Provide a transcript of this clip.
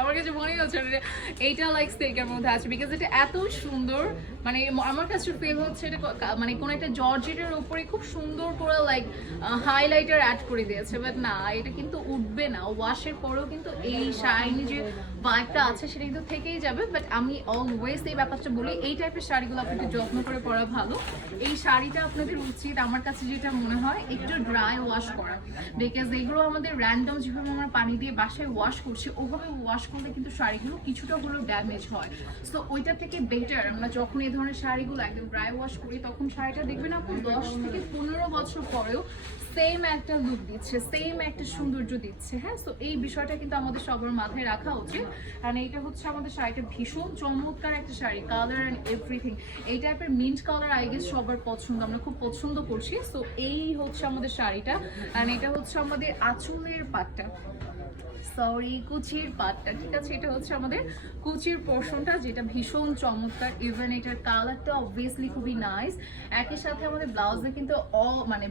আমার কাছে মনে হচ্ছে এইটা লাইক স্টেকের মধ্যে আছে, বিকজ এটা এত সুন্দর। মানে আমার কাছে ফিল হচ্ছে এটা মানে কোন একটা জর্জেটের উপরে খুব সুন্দর করে লাইক হাইলাইটার অ্যাড করে দিয়েছে, বাট না এটা কিন্তু উঠবে না ওয়াশের পরেও, কিন্তু এই শাইনি যে ভাইবটা আছে সেটা কিন্তু থেকেই যাবে। বাট আমি অলওয়েজ এই ব্যাপারটা বলি, এই টাইপের শাড়িগুলো আপনাকে যত্ন করে পরা ভালো। এই শাড়িটা আপনাদের উচিত আমার কাছে যেটা মনে হয় একটু ড্রাই ওয়াশ করা, বিকজ এগুলো আমাদের র্যান্ডম যেভাবে আমরা পানি দিয়ে বাসায় ওয়াশ করছি ওভাবে ওয়াশ করলে কিন্তু শাড়িগুলো কিছুটা হলেও ড্যামেজ হয়। সো ওইটা থেকে বেটার আমরা যখন এই ধরনের শাড়িগুলো একদম ড্রাই ওয়াশ করি তখন শাড়িটা দেখবেন আপনি 10 থেকে 15 বছর পরেও সেম একটা লুক দিচ্ছে, সেম একটা সৌন্দর্য দিচ্ছে। হ্যাঁ, সো এই বিষয়টা কিন্তু আমাদের সবার মাথায় রাখা উচিত। কারণ এইটা হচ্ছে আমাদের শাড়িটা ভীষণ চমৎকার একটা শাড়ি, কালার অ্যান্ড এভরিথিং। এই টাইপের মিন্ট কালার আই গেস সবার পছন্দ, আমরা খুব পছন্দ করছি। সো এই হচ্ছে আমাদের শাড়িটা, আর এটা হচ্ছে আমাদের আঁচলের পাটটা, সরি কুচির পাটটা, ঠিক আছে। এটা হচ্ছে আমাদের কুচির পোর্শনটা, যেটা ভীষণ চমৎকার। ইভেন এটার কালারটা অবভিয়াসলি খুবই নাইস। একই সাথে আমাদের ব্লাউজে কিন্তু মানে